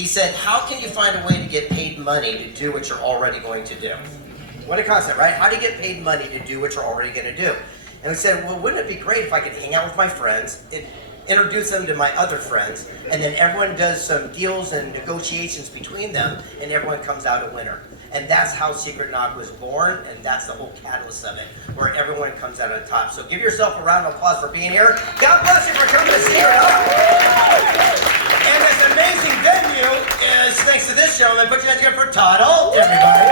He said, how can you find a way to get paid money to do what you're already going to do? What a concept, right? How do you get paid money to do what you're already going to do? And we said, well, wouldn't it be great if I could hang out with my friends, introduce them to my other friends, and then everyone does some deals and negotiations between them, and everyone comes out a winner. And that's how Secret Knock was born, and that's the whole catalyst of it, where everyone comes out on top. So give yourself a round of applause for being here. God bless you for coming to Secret Knock. And this amazing venue is thanks to this gentleman. Put your hands together for Todd, Ault, everybody.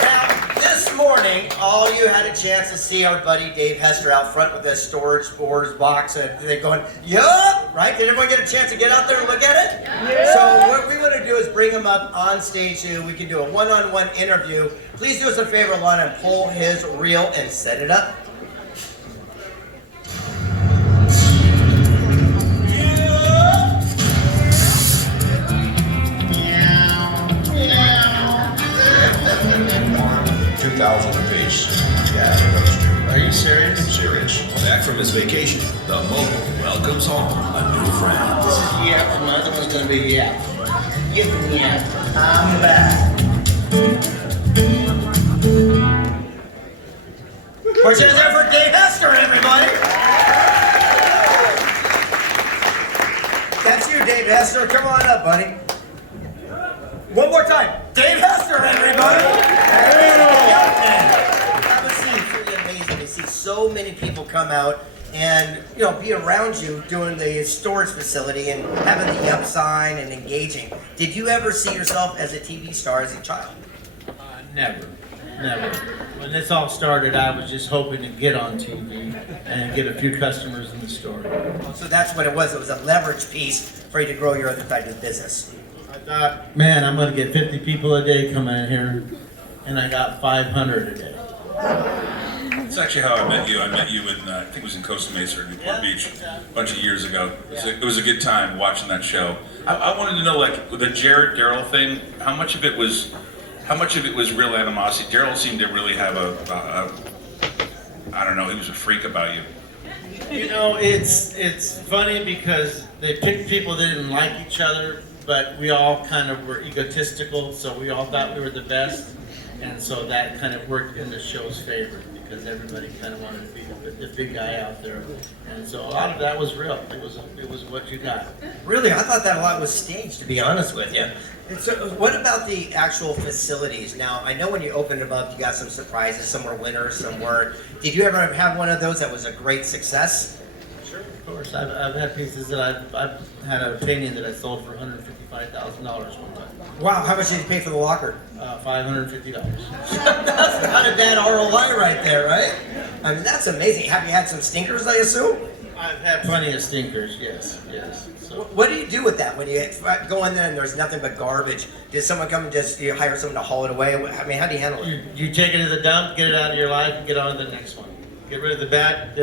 Now, this morning, all you had a chance to see our buddy Dave Hester out front with his storage box, and they're going, yup, right? Did everyone get a chance to get out there and look at it? Yeah. So what we want to do is bring him up on stage so we can do a one-on-one interview. Please do us a favor, Lana, and pull his reel and set it up. Yeah, are you serious? I'm serious. Back from his vacation, the mogul welcomes home a new friend. This is Yep, and the other one's gonna be Yep. Yep. I'm back. Put your hands up for Dave Hester, everybody. That's you, Dave Hester. Come on up, buddy. One more time. Dave Hester, everybody. That was pretty amazing to see so many people come out and be around you doing the storage facility and having the Yup sign and engaging. Did you ever see yourself as a TV star as a child? Never. When this all started, I was just hoping to get on TV and get a few customers in the store. So that's what it was. It was a leverage piece for you to grow your other side of the business. I thought, man, I'm going to get 50 people a day coming in here, and I got 500 a day. That's actually how I met you. I met you in, I think it was in Costa Mesa or Newport Beach a bunch of years ago. It was a good time watching that show. I wanted to know, like, the Jared Darryl thing, how much of it was real animosity? Darryl seemed to really have I don't know, he was a freak about you. It's funny because they picked people that didn't like each other, but we all kind of were egotistical, so we all thought we were the best, and so that kind of worked in the show's favor because everybody kind of wanted to be the big guy out there, and so a lot of that was real. It was what you got. Really, I thought that a lot was staged, to be honest with you. And so, what about the actual facilities? Now, I know when you opened them up, you got some surprises. Some were winners, some weren't. Did you ever have one of those that was a great success? Sure, of course. I've had pieces that I've had a painting that I sold for $155,000 one time. Wow, how much did you pay for the locker? $550. That's not a bad ROI right there, right? I mean, that's amazing. Have you had some stinkers, I assume? I've had plenty of stinkers, yes. So. What do you do with that when you go in there and there's nothing but garbage? Does someone come and just hire someone to haul it away? I mean, how do you handle it? You take it to the dump, get it out of your life, and get on to the next one. Get rid of the bad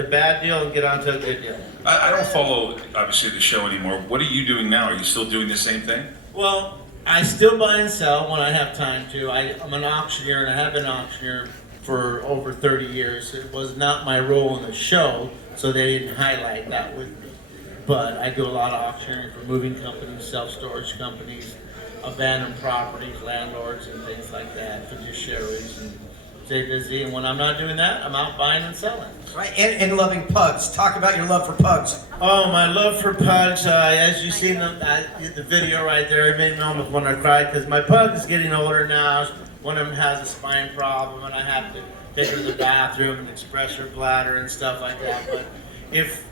deal and get on to a good deal. I don't follow, obviously, the show anymore. What are you doing now? Are you still doing the same thing? Well, I still buy and sell when I have time to. I'm an auctioneer, and I have been an auctioneer for over 30 years. It was not my role in the show, so they didn't highlight that with me. But I do a lot of auctioneering for moving companies, self-storage companies, abandoned properties, landlords, and things like that, fiduciaries, and stay busy. And when I'm not doing that, I'm out buying and selling. Right, and loving pugs. Talk about your love for pugs. Oh, my love for pugs, as you see in the video right there, it made me almost want to cry because my pug is getting older now. One of them has a spine problem, and I have to take her to the bathroom and express her bladder and stuff like that. But if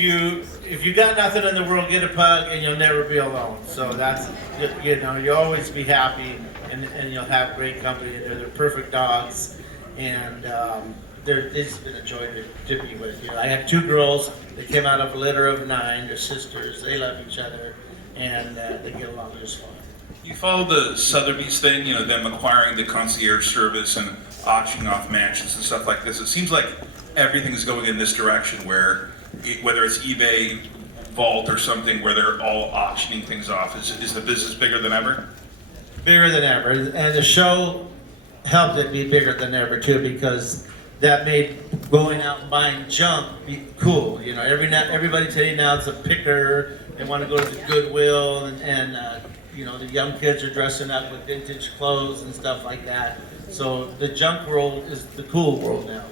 you got nothing in the world, get a pug, and you'll never be alone. So that's, you'll always be happy, and you'll have great company. They're perfect dogs, and it's been a joy to be with you. I have 2 girls. They came out of a litter of 9. They're sisters. They love each other, and they get along just fine. You follow the Sotheby's thing, them acquiring the concierge service and auctioning off mansions and stuff like this. It seems like everything's going in this direction where, whether it's eBay, Vault, or something, where they're all auctioning things off. Is the business bigger than ever? Bigger than ever, and the show helped it be bigger than ever too, because that made going out and buying junk be cool. Everybody today now is a picker, They want to go to the Goodwill, and you know, the young kids are dressing up with vintage clothes and stuff like that. So the junk world is the cool world now.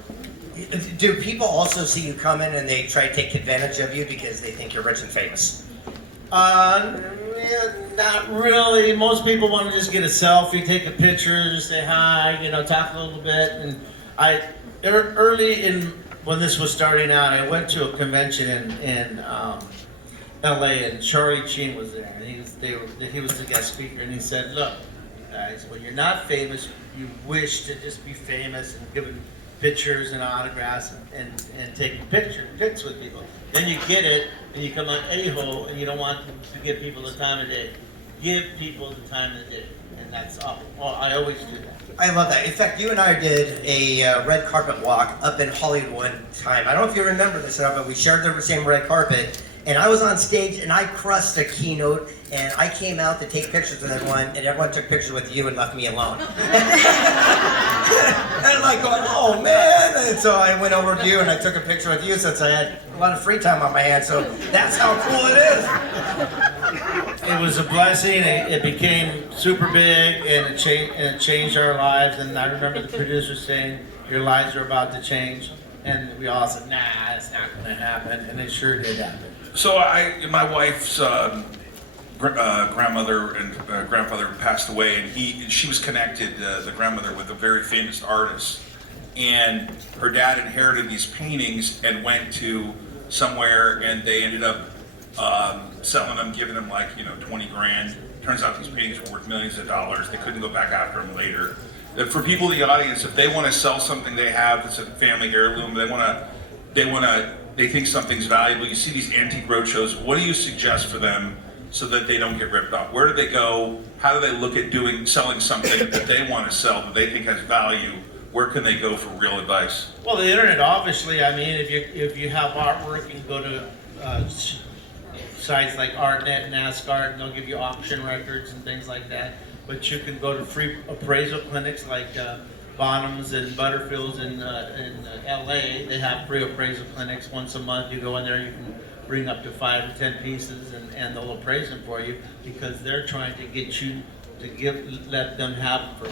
Do people also see you come in and they try to take advantage of you because they think you're rich and famous? Not really. Most people want to just get a selfie, take a picture, just say hi, you know, talk a little bit. And early in when this was starting out, I went to a convention in LA, and Charlie Sheen was there, and he was the guest speaker, and he said, "Look, guys, when you're not famous, you wish to just be famous and giving pictures and autographs and taking pics with people. Then you get it, and you come on a-hole, and you don't want to give people the time of day. Give people the time of day, and that's all. Well, I always do that." I love that. In fact, you and I did a red carpet walk up in Hollywood one time. I don't know if you remember this or not, but we shared the same red carpet. And I was on stage and I crushed a keynote, and I came out to take pictures with everyone, and everyone took pictures with you and left me alone. And I'm like going, oh man! And so I went over to you and I took a picture with you since I had a lot of free time on my hands. So that's how cool it is. It was a blessing. It became super big, and it changed our lives. And I remember the producer saying, "Your lives are about to change." And we all said, "Nah, it's not going to happen." And it sure did happen. So my wife's grandmother and grandfather passed away, and she was connected, the grandmother, with a very famous artist. And her dad inherited these paintings and went to somewhere, and they ended up selling them, giving them like 20 grand. Turns out these paintings were worth millions of dollars. They couldn't go back after them later. For people in the audience, if they want to sell something they have that's a family heirloom, they think something's valuable. You see these antique roadshows. What do you suggest for them so that they don't get ripped off? Where do they go? How do they look at selling something that they want to sell that they think has value? Where can they go for real advice? Well, the internet, obviously. I mean, if you have artwork, you can go to sites like ArtNet, NASCAR, and they'll give you auction records and things like that. But you can go to free appraisal clinics like Bonhams and Butterfields in LA. They have free appraisal clinics once a month. You go in there, you can bring up to 5 or 10 pieces, and they'll appraise them for you because they're trying to get you to let them have them for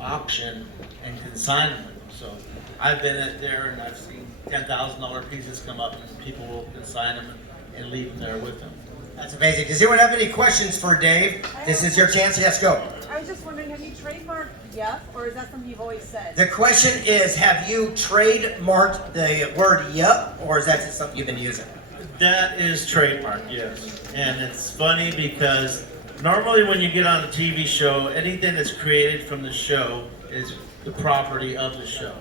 auction and consign them. So I've been there and I've seen $10,000 pieces come up, and people will consign them and leave them there with them. That's amazing. Does anyone have any questions for Dave? This is your chance. Yes, go. I was just wondering, have you trademarked Yup, or is that something you've always said? The question is, have you trademarked the word yup, or is that just something you've been using? That is trademark, yes. And it's funny because normally when you get on a TV show, anything that's created from the show is the property of the show.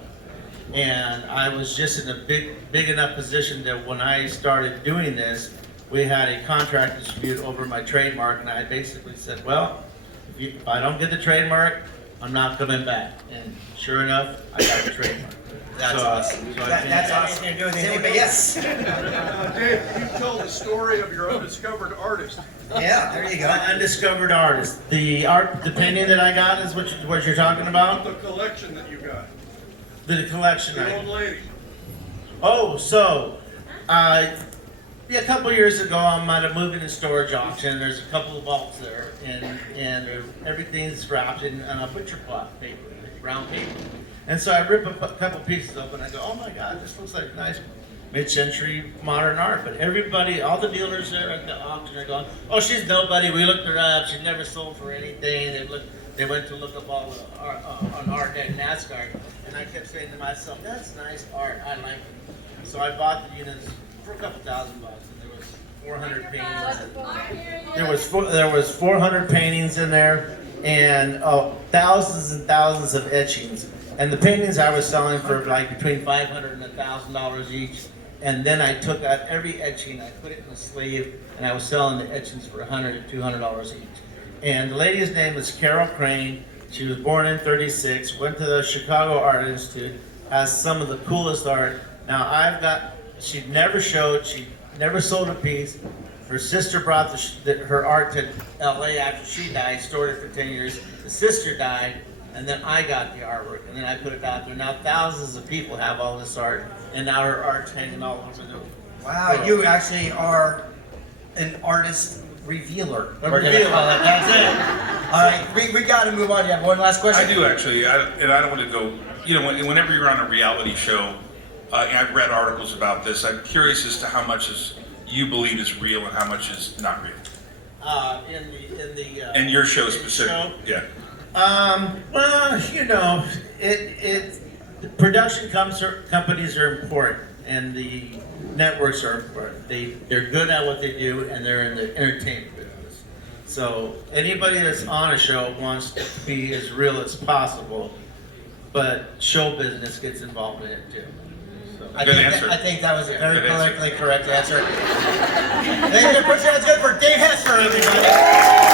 And I was just in a big enough position that when I started doing this, we had a contract dispute over my trademark, and I basically said, well, if I don't get the trademark, I'm not coming back. And sure enough, I got the trademark. That's awesome. That's awesome. You're doing anything, but yes. Dave, you told the story of your undiscovered artist. Yeah, there you go. My undiscovered artist. The painting that I got is what you're talking about? The collection that you got. The collection. The old lady. Oh, so, a couple years ago, I'm at a moving and storage auction. There's a couple of vaults there, and everything's wrapped in a butcher cloth paper, brown paper. And so I rip a couple pieces up, and I go, oh my God, this looks like nice mid-century modern art. But everybody, all the dealers there at the auction are going, oh, she's nobody. We looked her up. She never sold for anything. They went to look up all the art on ArtNet and NASCAR, and I kept saying to myself, that's nice art. I like it. So I bought the units for a couple $1,000, and there was 400 paintings. There was 400 paintings in there, and thousands and thousands of etchings. And the paintings I was selling for like between $500 and $1,000 each. And then I took out every etching, I put it in a sleeve, and I was selling the etchings for $100 to $200 each. And the lady's name is Carol Crane. She was born in '36, went to the Chicago Art Institute, has some of the coolest art. Now she never showed, she never sold a piece. Her sister brought her art to LA after she died, stored it for 10 years. The sister died, and then I got the artwork, and then I put it out there. Now thousands of people have all this art, and now her art's hanging all over the Wow, you actually are an artist revealer. A We're gonna revealer. call it. That's it. All right, we got to move on. You have one last question? I do actually, and I don't want to go. You know, whenever you're on a reality show, and I've read articles about this. I'm curious as to how much you believe is real and how much is not real. In your show specifically, yeah. Well, you know, the production companies are important, and the networks are important. They're good at what they do, and they're in the entertainment business. So anybody that's on a show wants to be as real as possible, but show business gets involved in it too. So. I think that was a very Good answer. politically correct answer. Thank you. Put your hands good for Dave Hester, everybody.